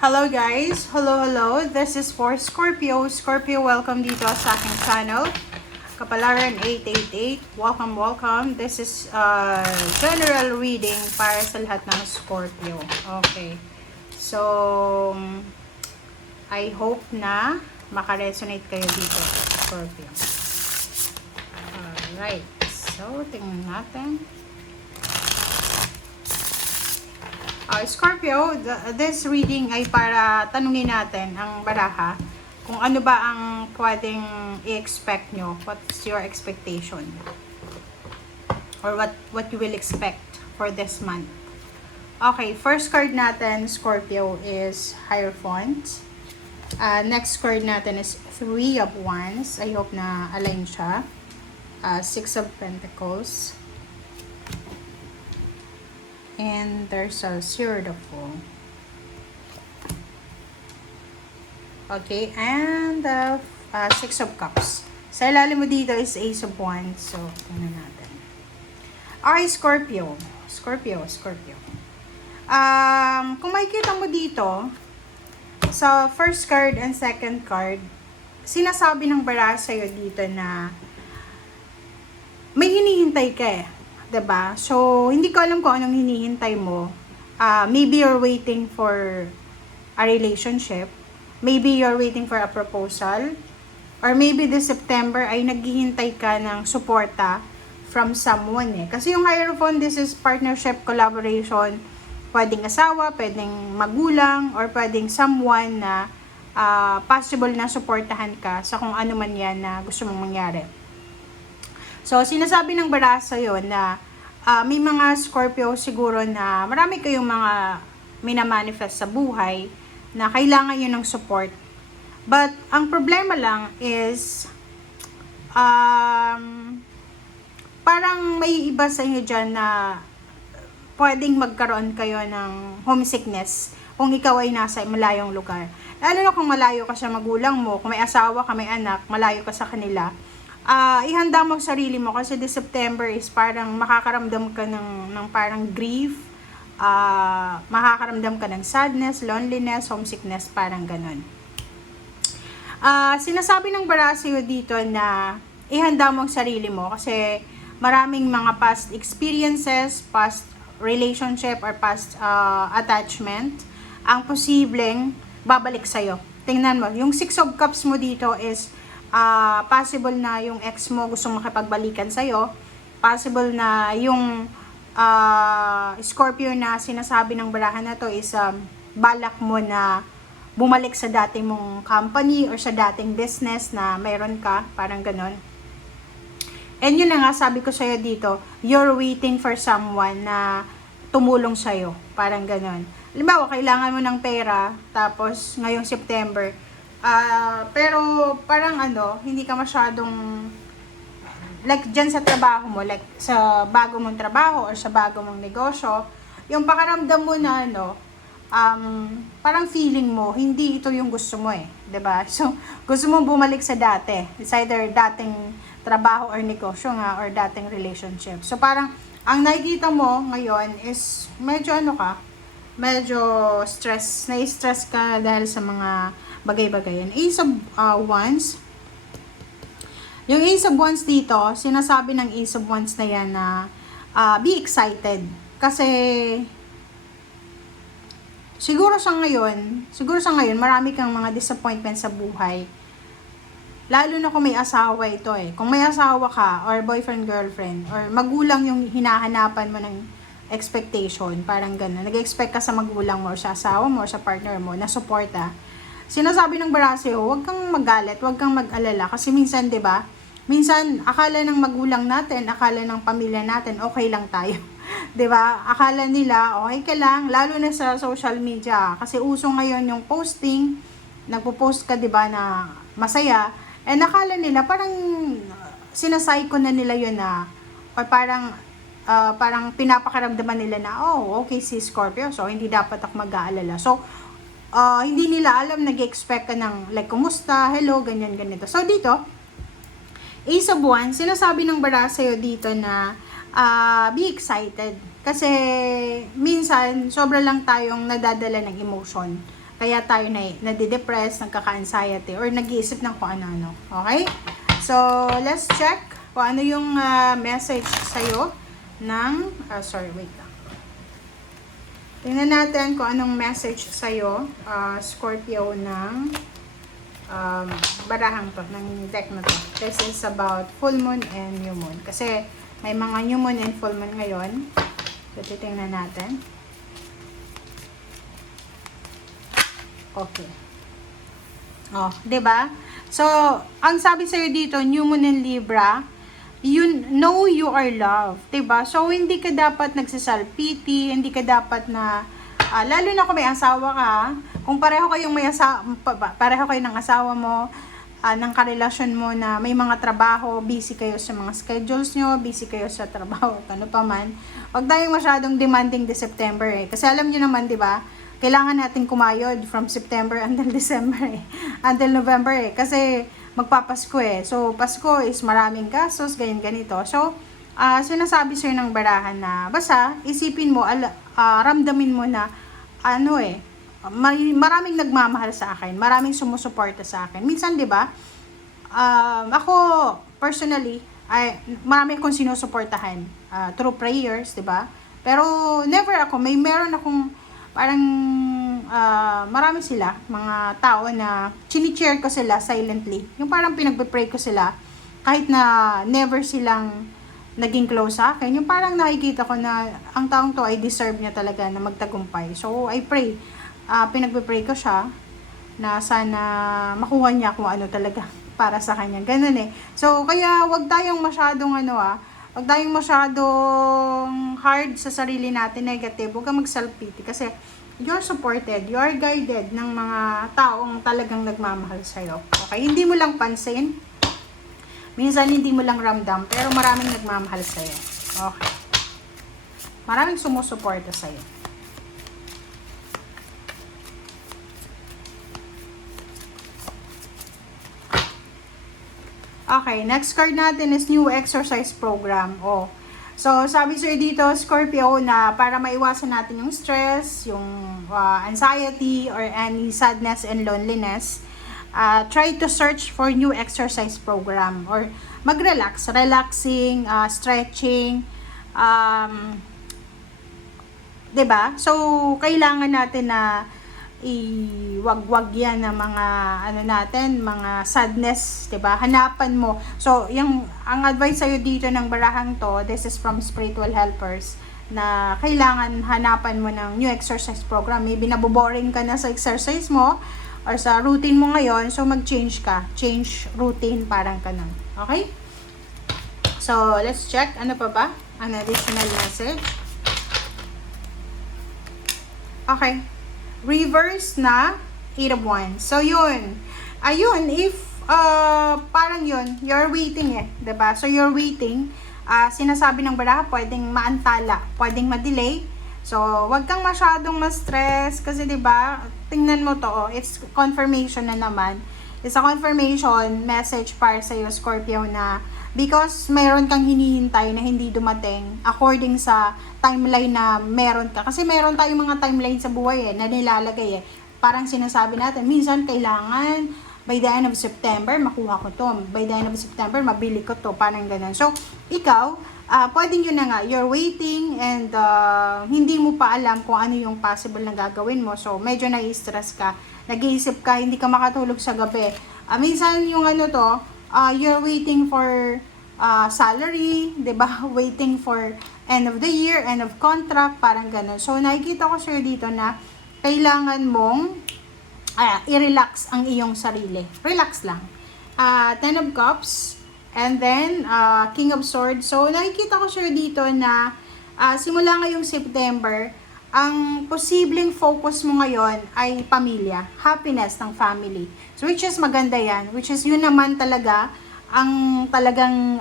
Hello guys! Hello! This is for Scorpio. Scorpio, welcome dito sa aking channel. Kapalaran 888. Welcome. This is general reading para sa lahat ng Scorpio. Okay. So, I hope na makaresonate kayo dito, Scorpio. Alright. So, tingnan natin. Scorpio, this reading ay para tanungin natin ang baraha kung ano ba ang pwedeng i-expect nyo. What's your expectation? Or what you will expect for this month. Okay, first card natin, Scorpio, is Hierophant. Next card natin is Three of Wands. I hope na align siya. Six of Pentacles. And there's a Sword of Fool. Okay, and Six of Cups. Sa ilalim mo dito is Ace of Wands. So, tingnan natin. Okay, Scorpio. Kung makikita mo dito, sa first card and second card, sinasabi ng baraha sa'yo dito na may hinihintay ka eh. 'Di ba? So, hindi ko alam kung anong hinihintay mo. Maybe you're waiting for a relationship. Maybe you're waiting for a proposal. Or maybe this September ay naghihintay ka ng suporta from someone eh. Kasi yung Hierophant, this is partnership, collaboration. Pwedeng asawa, pwedeng magulang, or pwedeng someone na possible na suportahan ka sa kung ano man yan na gusto mong mangyari. So, sinasabi ng baraha sa'yo na may mga Scorpio siguro na marami kayong mga minamanifest sa buhay na kailangan yun ng support. But, ang problema lang is parang may iba sa inyo dyan na pwedeng magkaroon kayo ng homesickness kung ikaw ay nasa malayong lugar. Lalo na kung malayo ka sa magulang mo, kung may asawa ka, may anak, malayo ka sa kanila. Ihanda mo ang sarili mo kasi this September is parang makakaramdam ka ng parang grief, makakaramdam ka ng sadness, loneliness, homesickness, parang ganun. Sinasabi ng baraha sa'yo dito na ihanda mo ang sarili mo kasi maraming mga past experiences, past relationship, or past attachment ang posibleng babalik sa'yo. Tingnan mo, yung Six of Cups mo dito is possible na yung ex mo gustong makipagbalikan sa'yo. Possible na yung Scorpio na sinasabi ng baraha na to is balak mo na bumalik sa dating mong company or sa dating business na mayroon ka, parang ganon. And yun na nga sabi ko sa'yo dito, you're waiting for someone na tumulong sa'yo, parang ganon. Halimbawa, kailangan mo ng pera, tapos ngayong September, pero parang hindi ka masyadong like dyan sa trabaho mo, like sa bago mong trabaho or sa bago mong negosyo, yung pakaramdam mo na parang feeling mo hindi ito yung gusto mo eh, 'di ba? So gusto mo bumalik sa dati, it's either dating trabaho or negosyo nga or dating relationship. So parang ang nakikita mo ngayon is medyo medyo na-stress ka dahil sa mga bagay-bagay yan. Ace of Wands. Yung Ace of Wands dito, sinasabi ng Ace of Wands na yan na be excited. Kasi siguro sa ngayon, marami kang mga disappointment sa buhay. Lalo na kung may asawa ito eh. Kung may asawa ka, or boyfriend, girlfriend, or magulang yung hinahanapan mo ng expectation, parang gano'n. Nag-expect ka sa magulang mo, or sa asawa mo, or sa partner mo, na suporta. Sinasabi ng baraha sa'yo, huwag kang magalit, huwag kang mag-alala. Kasi minsan, 'di ba? Minsan, akala ng magulang natin, akala ng pamilya natin, okay lang tayo. 'Di ba? Akala nila, okay ka lang, lalo na sa social media. Kasi uso ngayon yung posting, nagpo-post ka, 'di ba, na masaya. And akala nila, parang sinasay ko na nila yun na, or parang pinapakaramdaman nila na, oh, okay si Scorpio, so hindi dapat ako mag-aalala. So, hindi nila alam, nag-expect ka ng like, kumusta, hello, ganyan, ganito. So, dito, Ace of Wands, sinasabi ng baraha sa'yo dito na be excited. Kasi, minsan, sobra lang tayong nadadala ng emotion. Kaya tayo nadidepress, nagkaka-anxiety, or nag-iisip ng kung ano-ano. Okay? So, let's check kung ano yung message sa'yo ng, sorry, wait lang. Tingnan natin kung anong message sa'yo, Scorpio, ng barahang to, ng deck na to. This is about full moon and new moon. Kasi may mga new moon and full moon ngayon. So, titingnan natin. Okay. Oh, 'di ba? So, ang sabi sa dito, new moon in Libra, you know you are loved, 'di ba? So, hindi ka dapat nagsiself-pity, hindi ka dapat na lalo na kung may asawa ka, kung pareho kayong pareho kayo ng asawa mo, ng karelasyon mo na may mga trabaho, busy kayo sa mga schedules nyo, busy kayo sa trabaho, ano pa man, huwag tayong masyadong demanding de September eh. Kasi alam nyo naman, 'di ba? Kailangan natin kumayod from September until December eh. Until November eh. Kasi magpapasko eh. So, Pasko is maraming gastos, ganito. So, sinasabi sa'yo ng barahan na basta, isipin mo, ramdamin mo na, maraming nagmamahal sa akin. Maraming sumusuporta sa akin. Minsan, di ba, ako, personally, marami akong sinusuportahan through prayers, di ba? Pero, never ako. Meron akong parang marami sila, mga tao na chini-cheer ko sila silently. Yung parang pinagpe-pray ko sila kahit na never silang naging close sa akin. Yung parang nakikita ko na ang taong to ay deserve niya talaga na magtagumpay. So, I pray. Pinagpe-pray ko siya na sana makuha niya kung ano talaga para sa kanya. Ganun eh. So, kaya wag tayong masyadong wag tayong masyadong hard sa sarili natin, negative. Huwag kang mag-self-pity kasi you're supported, you're guided ng mga taong talagang nagmamahal sa'yo. Okay? Hindi mo lang pansin. Minsan hindi mo lang ramdam, pero maraming nagmamahal sa'yo. Okay? Maraming sumusuporta sa'yo. Okay, next card natin is new exercise program. Oh. So, sabi sa'yo dito, Scorpio, na para maiwasan natin yung stress, yung anxiety, or any sadness and loneliness, try to search for new exercise program or mag-relax, relaxing, stretching, 'di ba? So, kailangan natin na iwagwag yan ng mga mga sadness, 'di ba? Hanapan mo. So, ang advice sa'yo dito ng barahang to, this is from spiritual helpers, na kailangan hanapan mo ng new exercise program. Maybe naboboring ka na sa exercise mo or sa routine mo ngayon, so mag-change ka. Change routine, parang ganun. Okay? So, let's check. Ano pa ba? An additional message. Okay. Reverse na 8 of Wands. So, yun. Ayun, if parang yun, you're waiting eh. 'Di ba? So, you're waiting. Sinasabi ng baraha, pwedeng maantala, pwedeng ma-delay. So, wag kang masyadong ma-stress kasi 'di ba? Tingnan mo to, it's confirmation na naman. It's a confirmation message para sa iyo, Scorpio, na because mayroon kang hinihintay na hindi dumating according sa timeline na meron ka. Kasi meron tayong mga timeline sa buhay na nilalagay eh. Parang sinasabi natin, minsan kailangan by the end of September, makuha ko to. By the end of September, mabili ko to. Parang ganun. So, ikaw, pwedeng yun na nga. You're waiting and hindi mo pa alam kung ano yung possible na gagawin mo. So, medyo nai-stress ka. Nag-iisip ka, hindi ka makatulog sa gabi. Minsan yung you're waiting for salary, 'di ba? Waiting for end of the year, end of contract, parang ganun. So, nakikita ko sir dito na kailangan mong i-relax ang iyong sarili. Relax lang. Ten of Cups, and then King of Swords. So, nakikita ko sir dito na simula ngayong September, ang posibleng focus mo ngayon ay pamilya, happiness ng family. So, which is maganda yan. Which is yun naman talaga ang talagang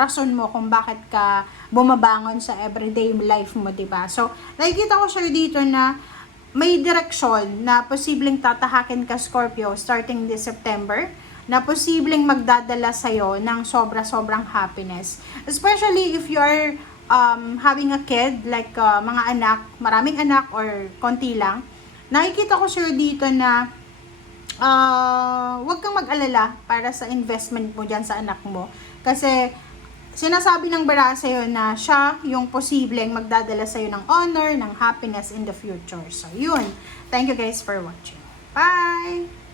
rason mo kung bakit ka bumabangon sa everyday life mo, diba? So, nakikita ko siya dito na may direksyon na posibleng tatahakin ka, Scorpio, starting this September, na posibleng magdadala sa'yo ng sobra-sobrang happiness. Especially if you are having a kid, like mga anak, maraming anak or konti lang, nakikita ko sir dito na wag kang mag-alala para sa investment mo dyan sa anak mo. Kasi sinasabi ng baraha sa'yo na siya yung posibleng magdadala sa'yo ng honor, ng happiness in the future. So, yun. Thank you guys for watching. Bye!